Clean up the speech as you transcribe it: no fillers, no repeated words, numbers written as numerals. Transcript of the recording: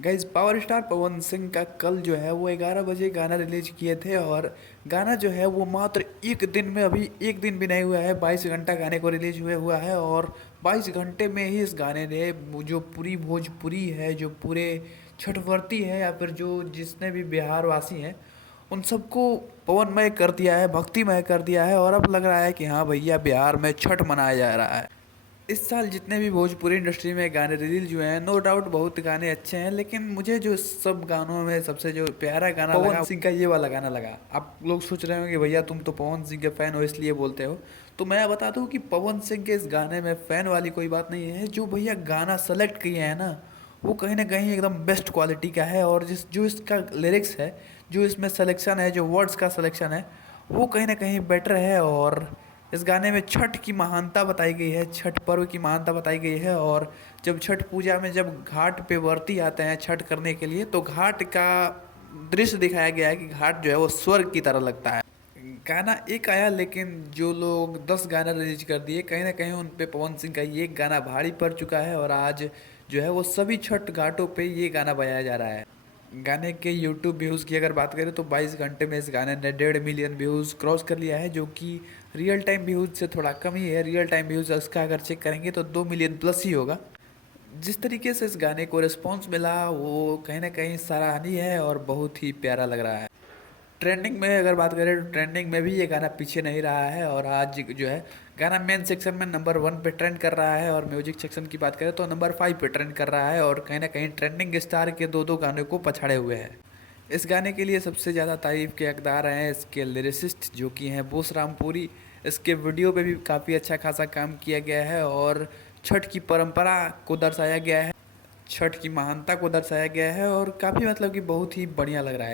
Guys power star Pawan Singh का कल जो है वो 11 बजे गाना रिलीज किए थे। और गाना जो है वो मात्र एक दिन में, अभी एक दिन भी नहीं हुआ है, 22 घंटा गाने को रिलीज हुए हुआ है। और 22 घंटे में ही इस गाने ने जो पूरी भोजपुरी है, जो पूरे छठवर्ती है, या फिर जो जितने भी बिहार वासी हैं, उन सबको पवनमय कर दिया है, भक्तिमय कर दिया है। और अब लग रहा है कि हाँ भैया, बिहार में छठ मनाया जा रहा है। इस साल जितने भी भोजपुरी इंडस्ट्री में गाने रिलीज हुए हैं, नो डाउट बहुत गाने अच्छे हैं, लेकिन मुझे जो सब गानों में सबसे जो प्यारा गाना लगा, पवन सिंह का ये वाला गाना लगा। आप लोग सोच रहे होंगे भैया तुम तो पवन सिंह के फ़ैन हो इसलिए बोलते हो। तो मैं बता दूं कि पवन सिंह के इस गाने में फ़ैन वाली कोई बात नहीं है। जो भैया गाना सेलेक्ट किए हैं ना, वो कहीं ना कहीं एकदम बेस्ट क्वालिटी का है। और जिस जो इसका लिरिक्स है, जो इसमें सिलेक्शन है, जो वर्ड्स का सिलेक्शन है, वो कहीं ना कहीं बेटर है। और इस गाने में छठ की महानता बताई गई है, छठ पर्व की महानता बताई गई है। और जब छठ पूजा में जब घाट पे व्रती आते हैं छठ करने के लिए, तो घाट का दृश्य दिखाया गया है कि घाट जो है वो स्वर्ग की तरह लगता है। गाना एक आया, लेकिन जो लोग 10 गाना रिलीज कर दिए, कहीं ना कहीं उन पे पवन सिंह का ये गाना भारी पड़ चुका है। और आज जो है वो सभी छठ घाटों पे ये गाना बजाया जा रहा है। गाने के यूट्यूब व्यूज़ की अगर बात करें तो 22 घंटे में इस गाने ने 1.5 मिलियन व्यूज़ क्रॉस कर लिया है, जो कि रियल टाइम व्यूज़ से थोड़ा कम ही है। रियल टाइम व्यूज़ इसका अगर चेक करेंगे तो 2 मिलियन प्लस ही होगा। जिस तरीके से इस गाने को रिस्पॉन्स मिला, वो कहीं ना कहीं सराहनीय है और बहुत ही प्यारा लग रहा है। ट्रेंडिंग में अगर बात करें तो ट्रेंडिंग में भी ये गाना पीछे नहीं रहा है। और आज जो है गाना मेन सेक्शन में नंबर 1 पे ट्रेंड कर रहा है। और म्यूजिक सेक्शन की बात करें तो नंबर 5 पे ट्रेंड कर रहा है। और कहीं ना कहीं ट्रेंडिंग स्टार के दो दो गानों को पछाड़े हुए हैं। इस गाने के लिए सबसे ज़्यादा तारीफ़ के हकदार हैं इसके लिरिसिस्ट, जो कि हैं बोस रामपुरी। इसके वीडियो पे भी काफ़ी अच्छा खासा काम किया गया है। और छठ की परंपरा को दर्शाया गया है, छठ की महानता को दर्शाया गया है। और काफ़ी मतलब कि बहुत ही बढ़िया लग रहा है।